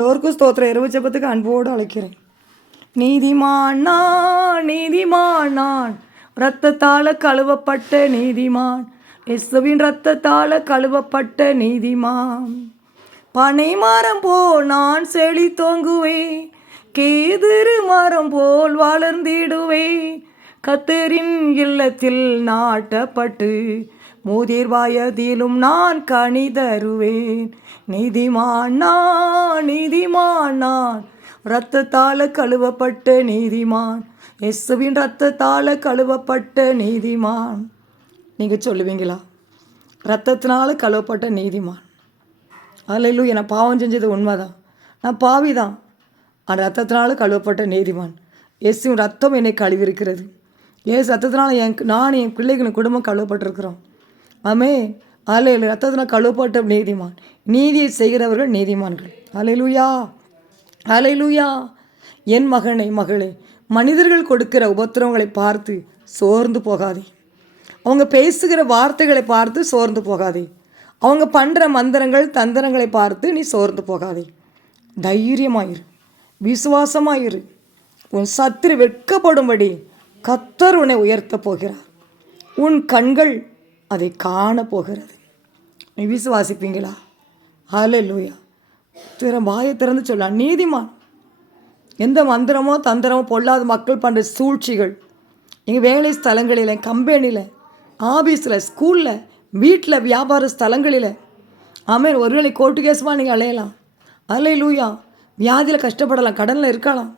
எல்லோருக்கும் ஸ்தோத்திரம். இரவு ஜெபத்துக்கு அன்போடு அழைக்கிறேன். நீதிமான் நான், நீதிமான் நான், இரத்தத்தால் கழுவப்பட்ட நீதிமான், இயேசுவின் இரத்தத்தால் கழுவப்பட்ட நீதிமான். பனை மரம் போல் நான் செழி தோங்குவேன், கேதுரு மரம் போல் வளர்ந்திடுவேன். கர்த்தரின் இல்லத்தில் நாட்டப்பட்டு முதிர் வயதிலும் நான் கனி தருவேன். நீதிமான் நான், நீதிமான் நான், இரத்தத்தால் கழுவப்பட்ட நீதிமான், இயேசுவின் இரத்தத்தால் கழுவப்பட்ட நீதிமான். நீங்கள் சொல்லுவீங்களா? இரத்தத்தினால கழுவப்பட்ட நீதிமான். அல்லேலூயா. நான் பாவம் செஞ்சது உண்மைதான், நான் பாவி தான். ஆனால் ரத்தத்தினால கழுவப்பட்ட நீதிமான். இயேசுவின் ரத்தம் என்னை கழுவிருக்கிறது. ஏசு ரத்தத்தினால நான் என் பிள்ளைகளின் குடும்பம் கழுவப்பட்டிருக்கிறோம். ஆமே. அல்லேலூயா. ரத்தத்தினால் கழுவப்பட்ட நீதிமான். நீதியை செய்கிறவர்கள் நீதிமான்கள். அல்லேலூயா, அல்லேலூயா. என் மகனே, மகளே, மனிதர்கள் கொடுக்கிற உபத்திரவங்களை பார்த்து சோர்ந்து போகாதே. அவங்க பேசுகிற வார்த்தைகளை பார்த்து சோர்ந்து போகாதே. அவங்க பண்ணுற மந்திரங்கள் தந்திரங்களை பார்த்து நீ சோர்ந்து போகாதே. தைரியமாயிரு, விசுவாசமாயிரு. உன் சத்துரு வெட்கப்படும்படி கர்த்தர் உன்னை உயர்த்த போகிறார். உன் கண்கள் அதை காண போகிறது. நீ விசுவாசிப்பீங்களா? ஹல்லேலூயா. வாயை திறந்து சொல்லலாம். நீதிமான். எந்த மந்திரமோ தந்திரமோ பொல்லாத மக்கள் பண்ணுற சூழ்ச்சிகள் எங்கள் வேலை ஸ்தலங்களில், கம்பெனியில், ஆஃபீஸில், ஸ்கூலில், வீட்டில், வியாபார ஸ்தலங்களில், ஆமே, ஒருவேளை கோர்ட்டு கேஸமாக நீங்கள் அலையலாம். அல்லேலூயா. வியாதியில் கஷ்டப்படலாம், கடனில் இருக்கலாம்.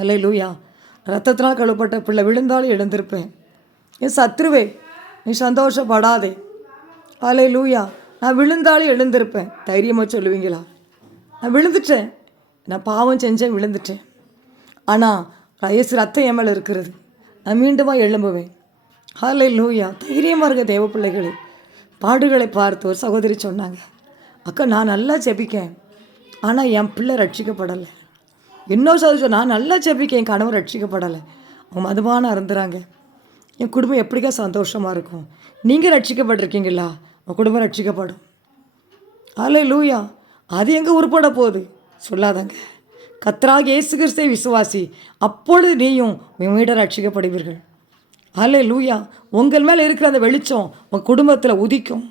அல்லேலூயா. ரத்தத்தினால் கழுவப்பட்ட பிள்ளை விழுந்தாலும் எழுந்திருப்பேன். என் சத்ருவே, நீ சந்தோஷப்படாதே. அல்லேலூயா. நான் விழுந்தாலும் எழுந்திருப்பேன். தைரியமாக சொல்லுவீங்களா? நான் விழுந்துட்டேன், நான் பாவம் செஞ்சேன், விழுந்துட்டேன். ஆனால் இயேசு ரத்தம் என் மேலே இருக்கிறது, நான் மீண்டுமா எழும்புவேன். ஹல்லேலூயா. தைரியமாக இருக்க தேவ பிள்ளைகளே. பாடுகளை பார்த்து ஒரு சகோதரி சொன்னாங்க, அக்கா நான் நல்லா ஜெபிக்கேன், ஆனால் என் பிள்ளை ரட்சிக்கப்படலை. இன்னொரு சகோதரி, நான் நல்லா ஜெபிக்கேன், என் கணவர் ரட்சிக்கப்படலை. அவங்க மதுபானம் அருந்துறாங்க. என் குடும்பம் எப்படிக்கா சந்தோஷமாக இருக்கும்? நீங்கள் ரட்சிக்கப்பட்டிருக்கீங்களா? உங்கள் குடும்பம் ரட்சிக்கப்படும். அல்லேலூயா. அது எங்கே உருப்பட போகுது? சொல்லாதங்க. கர்த்தராகிய இயேசு கிறிஸ்துவை விசுவாசி, அப்பொழுது நீயும் மீண்டும் ரட்சிக்கப்படுவீர்கள். அல்லேலூயா. உங்கள் மேலே இருக்கிற அந்த வெளிச்சம் உங்கள் குடும்பத்தில் உதிக்கும்.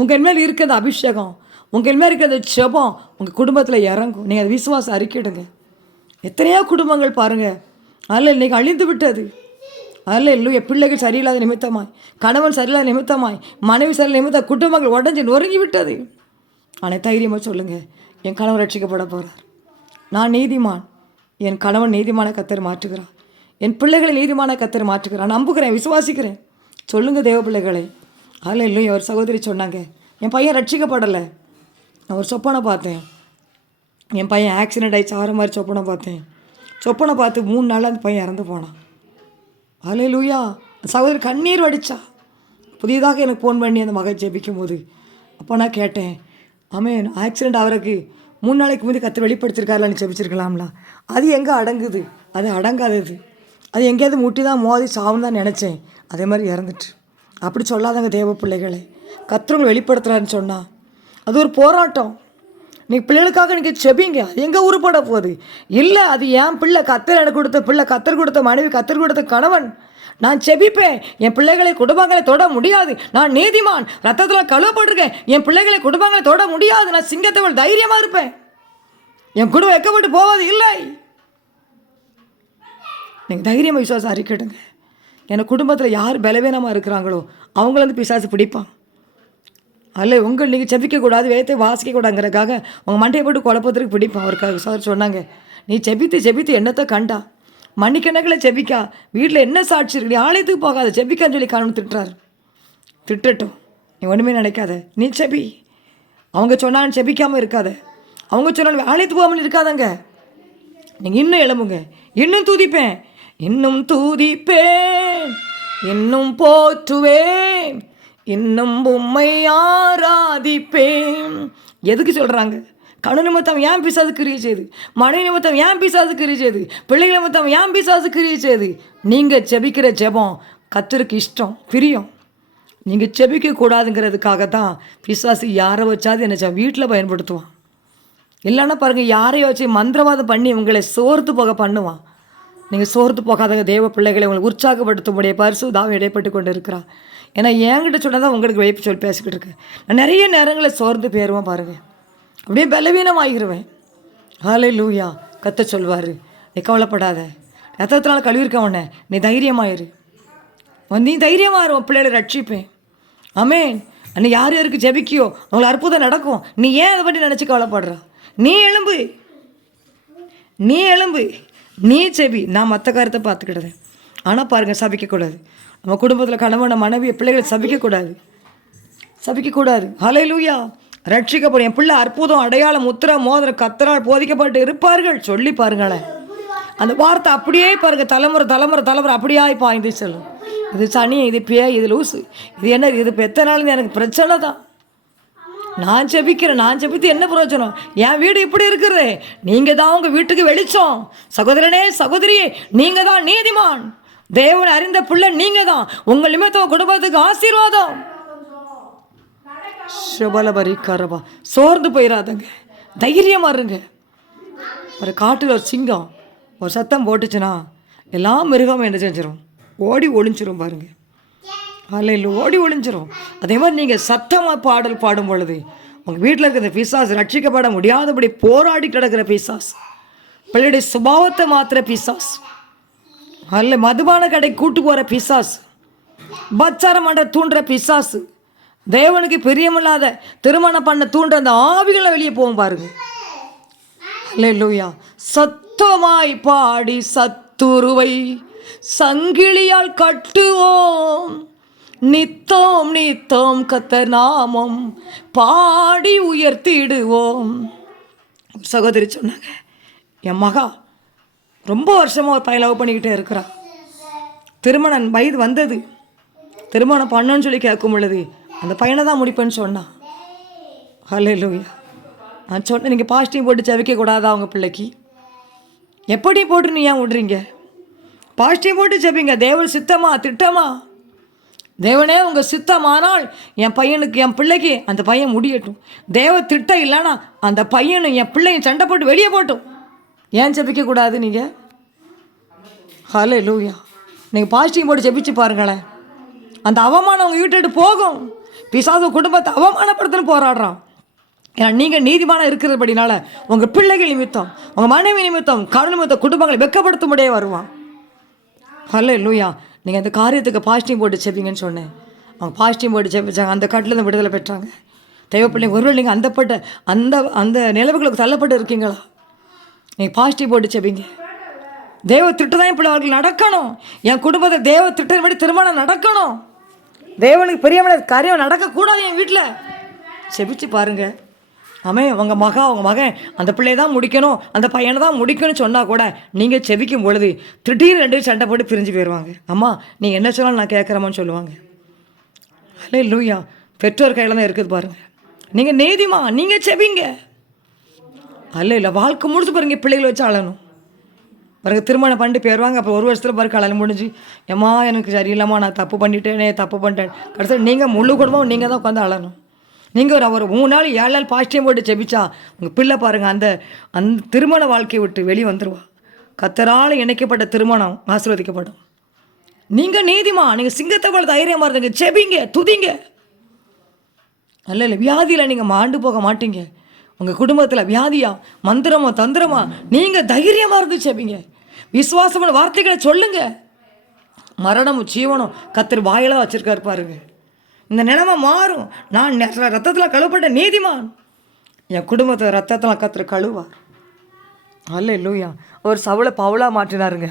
உங்கள் மேலே இருக்கிற அந்த அபிஷேகம், உங்கள் மேலே இருக்கிற அந்த ஜெபம் உங்கள் குடும்பத்தில் இறங்கும். நீங்கள் அதை விசுவாசம் அறிக்கிடுங்க. எத்தனையோ குடும்பங்கள் பாருங்கள், அல்ல இன்றைக்கி அழிந்து விட்டது. அல்லேலூயா. பிள்ளைகள் சரியில்லாத நிமித்தமாய், கணவன் சரியில்லாத நிமித்தமாய், மனைவி சரியில்லாத நிமித்தம் குடும்பங்கள் உடஞ்சி நொறுங்கி விட்டது. ஆனால் தைரியமாக சொல்லுங்கள், என் கணவன் ரட்சிக்கப்பட போகிறார். நான் நீதிமான், என் கணவன் நீதிமான கர்த்தர் மாற்றுகிறார். என் பிள்ளைகளை நீதிமான கர்த்தர் மாற்றுகிறார். நம்புகிறேன், விசுவாசிக்கிறேன். சொல்லுங்கள் தேவ பிள்ளைகளே. அல்லேலூயா. ஒரு சகோதரி சொன்னாங்க, என் பையன் ரட்சிக்கப்படலை. நான் ஒரு சொப்பனை பார்த்தேன், என் பையன் ஆக்சிடெண்ட் ஆகிடுச்சு ஆகிற மாதிரி சொப்பனை பார்த்தேன். சொப்பனை பார்த்து 3 நாளில் அந்த பையன் இறந்து போனான். அல்லேலூயா. சகோதரி கண்ணீர் வடிச்சா. புதியதாக எனக்கு ஃபோன் பண்ணி அந்த மகன் ஜெபிக்கும் போது அப்போ நான் கேட்டேன், ஆமேன், ஆக்சிடெண்ட் ஆகிறதுக்கு 3 நாளைக்கு முந்தைய கர்த்தர் வெளிப்படுத்திருக்காருலான்னு ஜெபிச்சிருக்கலாம்ல. அது எங்கே அடங்குது? அது அடங்காதது. அது எங்கேயாவது முட்டி தான் மோதி சாவும் தான் நினச்சேன். அதே மாதிரி இறந்துட்டு. அப்படி சொல்லாதங்க தேவ பிள்ளைகளை. கர்த்தர் வெளிப்படுத்துகிறாருன்னு சொன்னால் அது ஒரு போராட்டம். நீ பிள்ளைகளுக்காக நீங்கள் செபிங்க. அது எங்கே உருப்பட போகுது? இல்லை, அது என் பிள்ளை, கர்த்தர் எனக்கு கொடுத்த பிள்ளை, கர்த்தர் கொடுத்த மனைவி, கர்த்தர் கொடுத்த கணவன். நான் செபிப்பேன். என் பிள்ளைகளை குடும்பங்களை தொட முடியாது. நான் நீதிமான், ரத்தத்தில் கழுவப்பட்டிருக்கேன். என் பிள்ளைகளை குடும்பங்களை தொட முடியாது. நான் சிங்கத்தை தைரியமாக இருப்பேன். என் குடும்பம் வெட்கப்பட்டு போவது இல்லை. நீங்கள் தைரியமாக விசுவாசம் அறிக்கிடுங்க. என் குடும்பத்தில் யார் பலவீனமாக இருக்கிறாங்களோ அவங்கள வந்து பிசாசு பிடிப்பான். அல்ல, உங்கள் நீங்கள் செபிக்கக்கூடாது, வேதத்தை வாசிக்கக்கூடாதுங்கிறதுக்காக உங்கள் மண்டையை போட்டு குழப்பத்திற்கு பிடிப்பான். ஒரு சார் சொன்னாங்க, நீ செபித்து என்னத்தை கண்டா? மணிக்கணக்கில் செபிக்கா, வீட்டில் என்ன சாட்சி இருக்கு? நீ ஆலயத்துக்கு போகாத, செபிக்கான்னு சொல்லி காரணம் திட்டுறாரு. திட்டட்டும், நீ ஒன்றுமே நினைக்காத, நீ செபி. அவங்க சொன்னாலும் செபிக்காமல் இருக்காத. அவங்க சொன்னாலும் ஆலயத்துக்கு போகாமல் இருக்காதங்க. நீங்கள் இன்னும் எழும்புங்க. இன்னும் தூதிப்பேன், இன்னும் தூதிப்பேன், இன்னும் போற்றுவேன், இன்னும் உம்மை ஆராதிப்பேன். எதுக்கு சொல்கிறாங்க? கணு நிமித்தம் ஏன் பிசாசு கிரியை செய்து, மனைவி நிமித்தம் ஏன் பிசாசு கிரியை செய்து, பிள்ளைகள் நிமித்தம் ஏன் பிசாசு கிரியை செய்து? நீங்கள் ஜெபிக்கிற ஜெபம் கர்த்தருக்கு இஷ்டம், பிரியம். நீங்கள் ஜெபிக்கக்கூடாதுங்கிறதுக்காக தான் பிசாசு யாரை வச்சாது என்ன வீட்டில் பயன்படுத்துவான். இல்லைன்னா பாருங்கள், யாரையோ வச்சு மந்திரவாதம் பண்ணி உங்களை சோர்த்து போக பண்ணுவான். நீங்கள் சோர்த்து போகாதங்க தேவ பிள்ளைகளை உங்களை உற்சாகப்படுத்தும்படிய பரிசுத்தாவி இடைப்பட்டு கொண்டு இருக்கிறா. ஏன்னா என்கிட்ட சொன்னதான் உங்களுக்கு வைப்பு சொல்லி பேசிக்கிட்டு இருக்கேன். நான் நிறைய நேரங்களில் சோர்ந்து போயிடுவேன் பாருங்கள், அப்படியே பலவீனமாகிடுவேன். ஹல்லேலூயா. கர்த்தர் சொல்வார், நீ கவலைப்படாத, ரத்தத்தினால கழுவிருக்க உடனே நீ தைரியமாயிரு, நீ தைரியமாக உன் பிள்ளைகளை ரட்சிப்பேன். ஆமென். நீ யார் யாருக்கு ஜெபிக்கியோ அவங்களுக்கு அற்புதம் நடக்கும். நீ ஏன் அதை பற்றி நினச்சி கவலைப்படுற? நீ எழும்பு, நீ எழும்பு, நீ செபி, நான் மற்ற காரியத்தை பார்த்துக்கிட்டது. ஆனால் பாருங்கள், சபிக்கக்கூடாது. நம்ம குடும்பத்தில் கணவனை மனைவியை பிள்ளைகளை சபிக்கக்கூடாது, சபிக்கக்கூடாது. ஹல்லேலூயா. ரட்சிக்கப்படும் என் பிள்ளை அற்புதம் அடையாளம் முத்திரை மோதிரம் கத்தரால் போதிக்கப்பட்டு இருப்பார்கள் சொல்லி பாருங்களேன். அந்த வார்த்தை அப்படியே பாருங்கள், தலைமுறை தலைமுறை தலைமுறை அப்படியே பாய்ந்து செல்லும். இது சனி, இது பேய், இது லூசு, இது என்ன, இது இப்போ எத்தனை நாள் எனக்கு பிரச்சனை தான். நான் ஜெபிக்கிறேன், நான் ஜெபித்து என்ன பிரயோஜனம்? என் வீடு இப்படி இருக்குது. நீங்கள் தான் உங்கள் வீட்டுக்கு வெளிச்சம். சகோதரனே சகோதரியே, நீங்கள் தான் நீதிமான். தேவன் அறிந்த பிள்ளை நீங்கள் தான். உங்கள் நிமித்தம் குடும்பத்துக்கு ஆசீர்வாதம். சுபலபரி கரபா. சோர்ந்து போயிடாதங்க, தைரியமாக இருங்க. ஒரு காட்டில் ஒரு சிங்கம் ஒரு சத்தம் போட்டுச்சுன்னா எல்லா மிருகமும் என்ன செஞ்சிடும்? ஓடி ஒளிஞ்சிரும் பாருங்கள். அல்ல ஓடி ஒளிஞ்சிரும். அதே மாதிரி நீங்கள் சத்தமாக பாடல் பாடும் பொழுது உங்கள் வீட்டில் இருக்கிற பிசாஸ், ரட்சிக்கப்பட முடியாதபடி போராடி கிடக்கிற பிசாஸ், பிள்ளையுடைய சுபாவத்தை மாத்திர பிசாஸ், அல்ல மதுபான கடை கூட்டு போகிற பிசாஸ், பச்சாரம் மன்ற தூண்டுற பிசாஸ், தேவனுக்கு பிரியமில்லாத திருமணம் பண்ண தூண்டுற அந்த ஆவிகளை வெளியே போகும் பாருங்க. அல்லேலூயா. சத்தமாய் பாடி சத்துருவை சங்கிலியால் கட்டுவோம், நித்தம் நித்தம் கர்த்தர் நாமம் பாடி உயர்த்திடுவோம். சகோதரி சொன்னாங்க, என் மகா ரொம்ப வருஷமாக ஒரு பையன் லவ் பண்ணிக்கிட்டே இருக்கிறா. திருமணம் வயது வந்தது, திருமணம் பண்ணுன்னு சொல்லி கேட்கும் பொழுது அந்த பையனை தான் முடிப்பேன்னு சொன்னான். ஹல்லேலூயா. நான் சொன்னேன், நீங்கள் பாசிட்டிவ் போட்டு ஜெபிக்கக்கூடாதா அவங்க பிள்ளைக்கு? எப்படி போட்டு நீ ஏன் விட்றீங்க? பாசிட்டிவ் போட்டு ஜெபிங்க. தேவன் சித்தமா திட்டமா? தேவனே உங்கள் சித்தமானால் என் பையனுக்கு என் பிள்ளைக்கு அந்த பையன் முடியட்டும். தேவ திட்டம் இல்லைன்னா அந்த பையனும் என் பிள்ளையும் சண்டை போட்டு வெளியே போட்டும். ஏன் ஜெபிக்கக்கூடாது நீங்கள்? ஹல்லேலூயா. நீங்கள் பாசிட்டிவ் போட்டு ஜெபிச்சு பாருங்களேன், அந்த அவமானம் உங்கள் வீட்டுட்டு போகும். பிசாசு குடும்பத்தை அவமானப்படுத்தணும் போராடுறான். ஏன்னா நீங்கள் நீதிமானம் இருக்கிறபடினால உங்கள் பிள்ளைகள் நிமித்தம், உங்கள் மனைவி நிமித்தம், கடன் நிமித்தம் குடும்பங்களை வெட்கப்படுத்தும்படியே வருவான். ஹல்லேலூயா. நீங்கள் அந்த காரியத்துக்கு பாசிட்டிவ் போட்டு ஜெபிங்கன்னு சொன்னேன். அவங்க பாசிட்டிவ் போட்டு ஜெபிச்சாங்க, அந்த கட்டிலேருந்து விடுதலை பெற்றாங்க. தேவைப்பிள்ளைங்க ஒருவேளை நீங்கள் அந்த அந்த நிலவுகளுக்கு தள்ளப்பட்டு இருக்கீங்களா? நீங்கள் பாசிட்டிவ் போட்டு ஜெபிங்க. தேவ திட்டம் தான் இப்படி அவர்கள் நடக்கணும். என் குடும்பத்தை தேவ திட்டப்படி திருமணம் நடக்கணும். தேவனுக்கு பெரியவன காரியம் நடக்கக்கூடாது என் வீட்டில். செபிச்சு பாருங்கள். ஆமாம், உங்கள் மகன் அந்த பிள்ளையை தான் முடிக்கணும், அந்த பையனை தான் முடிக்கணும்னு சொன்னால் கூட நீங்கள் செபிக்கும் பொழுது திடீர்னு ரெண்டு சண்டை போட்டு பிரிஞ்சு போயிடுவாங்க. அம்மா நீங்கள் என்ன சொன்னாலும் நான் கேட்குறேம்மான்னு சொல்லுவாங்க. ஹல்லேலூயா. பெற்றோர் கையில் தான் இருக்குது பாருங்கள். நீங்கள் நீதிமா, நீங்கள் செபிங்க. இல்லை வாழ்க்கை முடிச்சு பாருங்க, பிள்ளைகளை வச்சு அழணும் பாருங்க. திருமணம் பண்ணிட்டு போயிடுவாங்க. அப்போ ஒரு வருஷத்தில் பாருங்க கல்யாணம் முடிஞ்சு, ஏம்மா எனக்கு சரியில்லாமா, நான் தப்பு பண்ணிட்டேன். கடைசியில் நீங்கள் முழு குடும்பம் நீங்கள் தான் உட்காந்து அழணும். நீங்கள் ஒரு 3 நாள் 7 நாள் பாசிட்டிவ் போட்டு ஜெபிச்சா உங்கள் பிள்ளை பாருங்கள் அந்த திருமண வாழ்க்கையை விட்டு வெளியே வந்துடுவா. கர்த்தரால் இணைக்கப்பட்ட திருமணம் ஆசீர்வதிக்கப்படும். நீங்கள் நீதிமா, நீங்கள் சிங்கத்தை போல தைரியமாக இருந்தீங்க. ஜெபிங்க, துதிங்க. இல்லை வியாதியில் நீங்கள் மாண்டு போக மாட்டீங்க. உங்கள் குடும்பத்தில் வியாதியா மந்திரமோ தந்திரமா நீங்கள் தைரியமாக இருந்து ஜெபிங்க. விசுவாசமான வார்த்தைகளை சொல்லுங்க. மரணமும் ஜீவனும் கர்த்தர் வாயிலாக வச்சுருக்காரு பாருங்க. இந்த நிலைமை மாறும். நான் ரத்தத்தில் கழுவப்பட்ட நீதிமான். என் குடும்பத்தை ரத்தத்தில் கர்த்தர் கழுவார். அல்லேலூயா. ஒரு சவுளை பவுலாக மாற்றினாருங்க.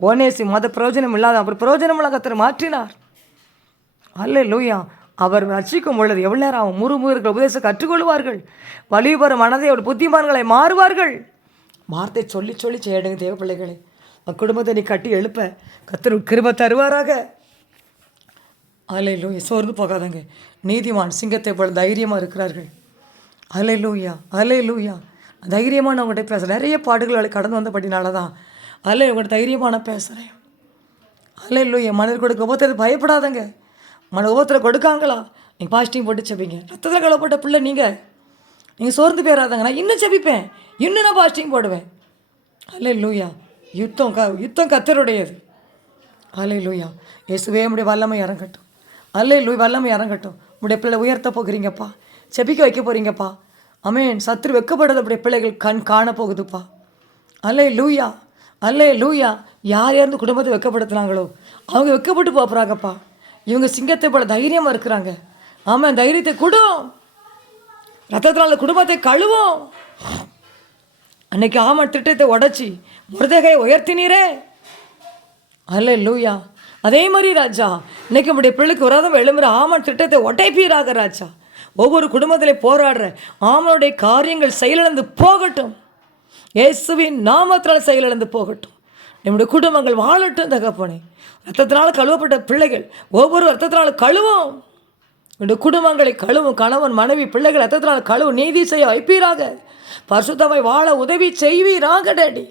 ஓனேசி மத பிரயோஜனம் இல்லாத அப்புறம் பிரயோஜனமுள்ள கர்த்தர் மாற்றினார். அல்லேலூயா. அவர் ரட்சிக்கும் பொழுது எவ்வளோ நேரம் அவன் முறுமுறுக்கிற உபதேசம் கற்றுக்கொள்வார்கள். வலிபெறும் மனதை ஒரு புத்திமான்களை மாறுவார்கள். வார்த்தை சொல்லி சொல்லி செய்யடுங்க தேவ பிள்ளைகளை. குடும்பத்தை நீ கட்டி எழுப்ப கர்த்தர் கிருபை தருவாராக. அல்லேலூயா. சோர்ந்து போகாதங்க. நீதிமான் சிங்கத்தை போல தைரியமாக இருக்கிறார்கள். அல்லேலூயா. அல்லேலூயா. தைரியமாக நான் உங்கள்கிட்ட பேசுகிறேன். நிறைய பாடுகளை கடந்து வந்தபடினால தான் உங்கள்கிட்ட தைரியமான பேசுகிறேன். அல்லேலூயா. மனிதர் கொடுக்க உபத்திரத்தை பயப்படாதங்க. உபத்திரம் கொடுக்காங்களா? நீங்கள் பாசிட்டிவ் போட்டு செப்பீங்க. ரத்தத்தில் கலப்பட்ட பிள்ளை நீங்கள் நீங்கள் சோர்ந்து போயிடாதாங்க, நான் இன்னும் ஜெபிப்பேன், இன்னும் நான் பாஸ்டிங் போடுவேன். அல்லேலூயா. யுத்தம் கர்த்தருடையது. அல்லேலூயா. இயேசுவே உம்முடைய வல்லமை இறங்கட்டும். அல்லேலூயா. வல்லமை இறங்கட்டும். உடைய பிள்ளை உயர்த்த போகிறீங்கப்பா, செபிக்க வைக்க போகிறீங்கப்பா. ஆமென். சத்துரு வெட்கப்படுறது அப்படியே பிள்ளைகள் காண போகுதுப்பா. அல்லேலூயா. அல்லேலூயா. யார் யாருந்து குடும்பத்தை வெட்கப்படுத்துனாங்களோ அவங்க வெட்கப்பட்டு போகிறாங்கப்பா. இவங்க சிங்கத்தை போல தைரியமாக இருக்கிறாங்க. ஆமாம், தைரியத்தை கொடும். ரத்தத்தினால குடும்பத்தை கழுவோம். அன்னைக்கு ஆமான் திட்டத்தை உடைச்சி முருதகையை உயர்த்தினீரே. அல்லேலூயா. அதே மாதிரி ராஜா, இன்னைக்கு நம்முடைய பிள்ளைக்கு விரோதம் எழும்புற ஆமான் திட்டத்தை உடைப்பீராக ராஜா. ஒவ்வொரு குடும்பத்திலே போராடுற ஆமனுடைய காரியங்கள் செயலிழந்து போகட்டும். இயேசுவின் நாமத்தினால் செயலிழந்து போகட்டும். நம்முடைய குடும்பங்கள் வாழட்டும் தகப்பனே. ரத்தத்தினால் கழுவப்பட்ட பிள்ளைகள் ஒவ்வொரு ரத்தத்தினால் கழுவோம். என்னுடைய குடும்பங்களை கழுவும். கணவன் மனைவி பிள்ளைகள் ரத்தத்தினால் கழுவும். நீதி செய்ய வைப்பீராக. பரிசுத்தமாய் வாழ உதவி செய்வீராக டேடி.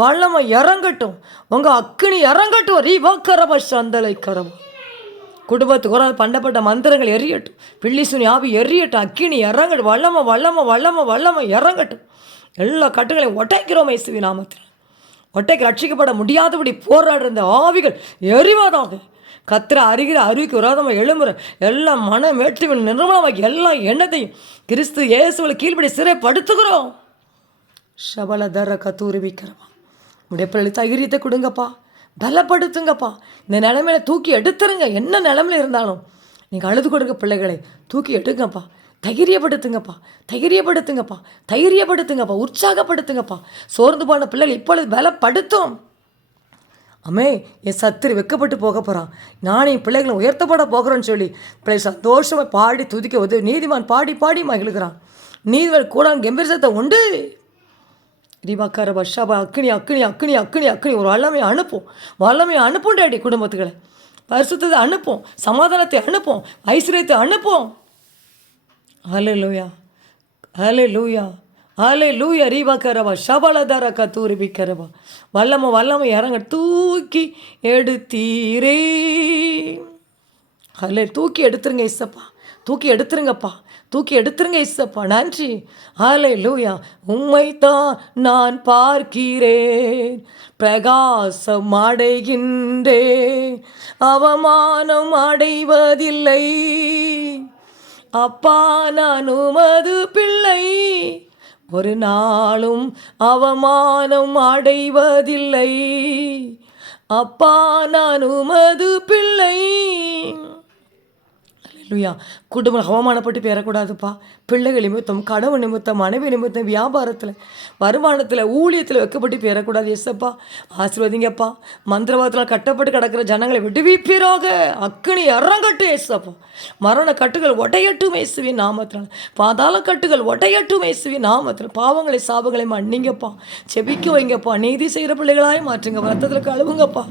வல்லமை இறங்கட்டும். உங்கள் அக்கினி இறங்கட்டும். ரீவாக்கரவ சந்தலை கரவா. குடும்பத்துக்கு ஒரு பண்ணப்பட்ட மந்திரங்கள் எரியட்டும். பிள்ளி சுனி ஆவி எரியட்டும். அக்கினி இறங்கட்டும். வல்லமை வல்லமை வல்லமை வல்லமை இறங்கட்டும். எல்லா கட்டுகளையும் ஒட்டைக்கிறோம் இயேசுவின் நாமத்தில். ஒட்டைக்கு ரட்சிக்கப்பட முடியாதபடி போராடுற இந்த ஆவிகள் எரிவதாக. கத்திர அறிகிற அறிவுக்கு விரோதமாக எழும்புற எல்லா மன வேற்றுமையில் நிர்மலமாக எல்லா எண்ணத்தையும் கிறிஸ்து இயேசுவில் கீழ்படி சிறைப்படுத்துகிறோம். ஷபலதர கத்தூரிவிக்கிறவா. உடைய பிள்ளை தைரியத்தை கொடுங்கப்பா, பலப்படுத்துங்கப்பா. இந்த நிலைமையில தூக்கி எடுத்துருங்க. என்ன நிலைமையில இருந்தாலும் நீங்கள் அழுது கொடுங்க. பிள்ளைகளை தூக்கி எடுங்கப்பா. தைரியப்படுத்துங்கப்பா, தைரியப்படுத்துங்கப்பா, தைரியப்படுத்துங்கப்பா, உற்சாகப்படுத்துங்கப்பா. சோர்ந்து போன பிள்ளைகள் இப்பொழுது பலப்படுத்தும். அம்மே, என் சத்துரு வெக்கப்பட்டு போக போகிறான், நானே என் பிள்ளைகளை உயர்த்தப்பட போகிறேன்னு சொல்லி பிள்ளை சந்தோஷமாக பாடி துதிக்க உதவி. நீதிமான் பாடி பாடி மகிழ்கிறான். நீதிமான் கூட கம்பீரத்தை உண்டு. ரிவாக்கார வர்ஷாபா. அக்கினி அக்கினி அக்கினி அக்கினி அக்கினி. ஒரு வல்லமையை அனுப்பும். வல்லமையை அனுப்பும் டேடி. குடும்பத்துக்களை பரிசுத்தத்தை அனுப்பும். சமாதானத்தை அனுப்பும். ஐஸ்வர்யத்தை அனுப்பும். ஹல்லேலூயா. ஹல்லேலூயா. ஹல்லேலூயா. ரீவாக்கரவா ஷபலதர கத்தூரிபிக்கரவா. வல்லமை வல்லமை இறங்க தூக்கி எடுத்தீரே. ஹல்லே. தூக்கி எடுத்துருங்க இசப்பா, தூக்கி எடுத்துருங்கப்பா, தூக்கி எடுத்துருங்க இசப்பா. நன்றி. ஹல்லேலூயா. உம்மைத்தான் நான் பார்க்கிறேன், பிரகாசம் அடைகின்றேன், அவமானம் அடைவதில்லை. அப்பா, நான் உமது பிள்ளை, ஒரு நாளும் அவமானம் அடைவதில்லை. அப்பா, நான் உமது பிள்ளை. அல்லேலூயா. குடும்பம் அவமானப்பட்டு பெறக்கூடாதுப்பா. பிள்ளைகள் நிமித்தம், கணவன் நிமித்தம், மனைவி நிமித்தம், வியாபாரத்தில், வருமானத்தில், ஊழியத்தில் வைக்கப்பட்டு பெறக்கூடாது. எஸ்ஸப்பா, ஆசீர்வதிங்கப்பா. மந்திரவாதத்தில் கட்டப்பட்டு கிடக்கிற ஜனங்களை விடுவிப்பீராக. அக்கினி இறங்கட்டும் ஏசப்பா. மரண கட்டுகள் உடையட்டும் இயேசுவின் நாமத்தில். பாதாள கட்டுகள் உடையட்டும் இயேசுவின் நாமத்தில். பாவங்களை சாபங்களை மன்னிங்கப்பா. செபிக்க வைங்கப்பா. நீதி செய்கிற பிள்ளைகளாய் மாற்றுங்க. ரத்தத்தில் கழுவுங்கப்பா,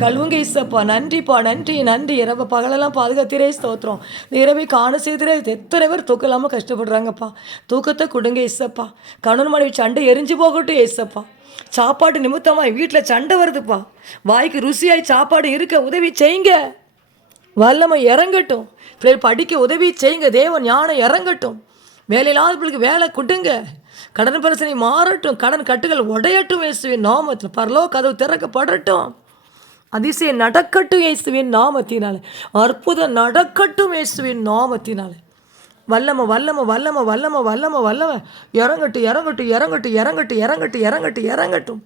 கழுவுங்க இசப்பா. நன்றிப்பா, நன்றி நன்றி. இரவு பகலெல்லாம் பாதுகாத்திரே ஸ்தோத்திரம். இந்த இரவை காண செய்திரே. எத்தனை பேர் தூக்கம் இல்லாமல் கஷ்டப்படுறாங்கப்பா. தூக்கத்தை கொடுங்க இசப்பா. கணவன் மனைவி சண்டை எரிஞ்சு போகட்டும் ஏசப்பா. சாப்பாடு நிமித்தமாக வீட்டில் சண்டை வருதுப்பா. வாய்க்கு ருசியாய் சாப்பாடு இருக்க உதவி செய்யுங்க. வல்லமை இறங்கட்டும். பிள்ளைகள் படிக்க உதவி செய்யுங்க. தேவன் ஞானம் இறங்கட்டும். வேலையில்லாத பிள்ளைக்கு வேலை கொடுங்க. கடன் பிரச்சனை மாறட்டும். கடன் கட்டுகள் உடையட்டும் இயேசுவின் நாமத்தில். பரலோக கதவு திறக்கப்படட்டும். அதிசயம் நடக்கட்டும் இயேசுவின் நாமத்தினாலே. அற்புதம் நடக்கட்டும் இயேசுவின் நாமத்தினாலே. வல்லமை வல்லமை வல்லமை வல்லமை வல்லமை வல்லமை இறங்கட்டும் இறங்கட்டும் இறங்கட்டும் இறங்கட்டும் இறங்கட்டும் இறங்கட்டும் இறங்கட்டும்.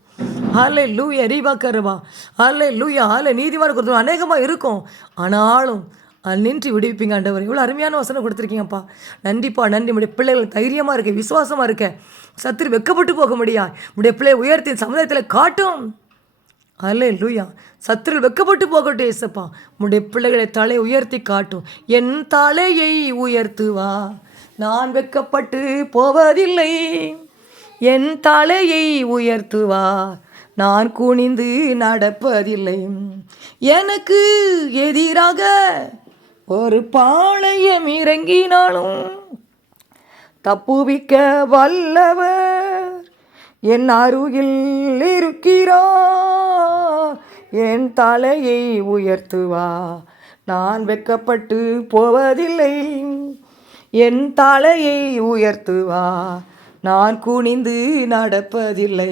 ஹல்லேலூயா. ரீவாக்கரவா. ஹல்லேலூயா. நீதிமான் கொடுத்து அநேகமாக இருக்கும், ஆனாலும் நின்று விடுவிப்பீங்க ஆண்டவர். இவ்வளோ அருமையான வசனம் கொடுத்துருக்கீங்கப்பா. நன்றிப்பா, நன்றி. உடைய பிள்ளைகள் தைரியமாக இருக்க, விசுவாசமாக இருக்க, சத்துரு வெட்கப்பட்டு போக முடியா. உடைய பிள்ளை உயர்த்தி சமுதாயத்தில் காட்டும். அல்லேலூயா. சத்துருள் வெட்கப்பட்டு போகட்டும் ஏசப்பா. உடைய பிள்ளைகளை தலை உயர்த்தி காட்டும். என் தலையை உயர்த்துவா, நான் வெட்கப்பட்டு போவதில்லை. என் தலையை உயர்த்துவா, நான் குனிந்து நடப்பதில்லை. எனக்கு எதிராக ஒரு பாளையம் இறங்கினாலும் தப்புவிக்க வல்லவர் என் அருகில் இருக்கிறார். என் தலையை உயர்த்துவா, நான் வெட்கப்பட்டு போவதில்லை. என் தலையை உயர்த்துவார், நான் குனிந்து நடப்பதில்லை.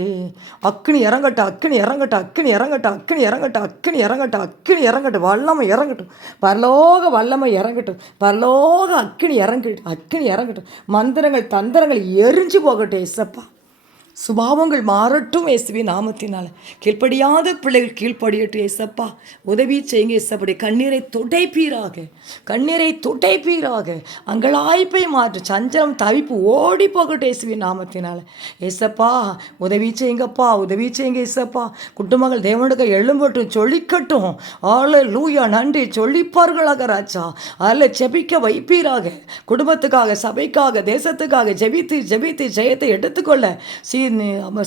அக்கினி இறங்கட்டும், அக்கினி இறங்கட்டும், அக்கினி இறங்கட்டும், அக்கினி இறங்கட்டும், அக்கினி இறங்கட்டும், அக்கினி இறங்கட்டும், வல்லமை இறங்கட்டும், பரலோக வல்லமை இறங்கட்டும், பரலோக அக்கினி இறங்கட்டும், அக்கினி இறங்கட்டும், மந்திரங்கள் தந்திரங்கள் எரிஞ்சு போகட்டும் ஏசப்பா. சுபாவங்கள் மாறட்டும் இயேசுவின் நாமத்தினால. கீழ்ப்படியாத பிள்ளைகள் கீழ்ப்படியட்டும் ஏசப்பா. உதவி செய்யுங்க ஏசப்படி. கண்ணீரை துடைப்பீராக, கண்ணீரை துடைப்பீராக. அங்கலாய்ப்பை மாற்று, சஞ்சலம் தவிப்பு ஓடி போகட்டும் இயேசுவின் நாமத்தினால. ஏசப்பா உதவி செய்யுங்கப்பா, உதவி செய்யுங்க ஏசப்பா. குடும்பங்கள் தேவனுக்கு எழும்பட்டும், சொல்லிக்கட்டும். அல்லேலூயா, நன்றி சொல்லிப்பார்களாக ராஜா. அதில் ஜெபிக்க வைப்பீராக. குடும்பத்துக்காக, சபைக்காக, தேசத்துக்காக ஜெபித்து ஜெபித்து ஜெயத்தை எடுத்துக்கொள்ள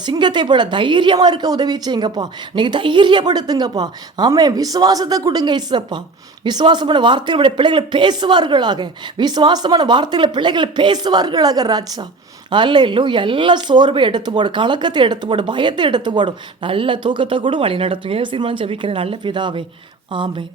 சிங்கத்தை போல தைரியமாக இருக்க உதவி செய்யுங்கப்பா. நீங்கள் தைரியப்படுத்துங்கப்பா. ஆமே, விசுவாசத்தை கொடுங்க இசப்பா. விசுவாசமான வார்த்தைகளுடைய பிள்ளைகளை பேசுவார்களாக, விசுவாசமான வார்த்தைகளை பிள்ளைகளை பேசுவார்களாக ராஜா. அல்லேலூயா. எல்லா சோர்வை எடுத்து போடு, கலக்கத்தை எடுத்து போடு, பயத்தை எடுத்து போடும், நல்ல தூக்கத்தை கூட வழி நடத்தும். ஏசுவின் மூலம் ஜெபிக்கிறேன் நல்ல பிதாவே, ஆமென்.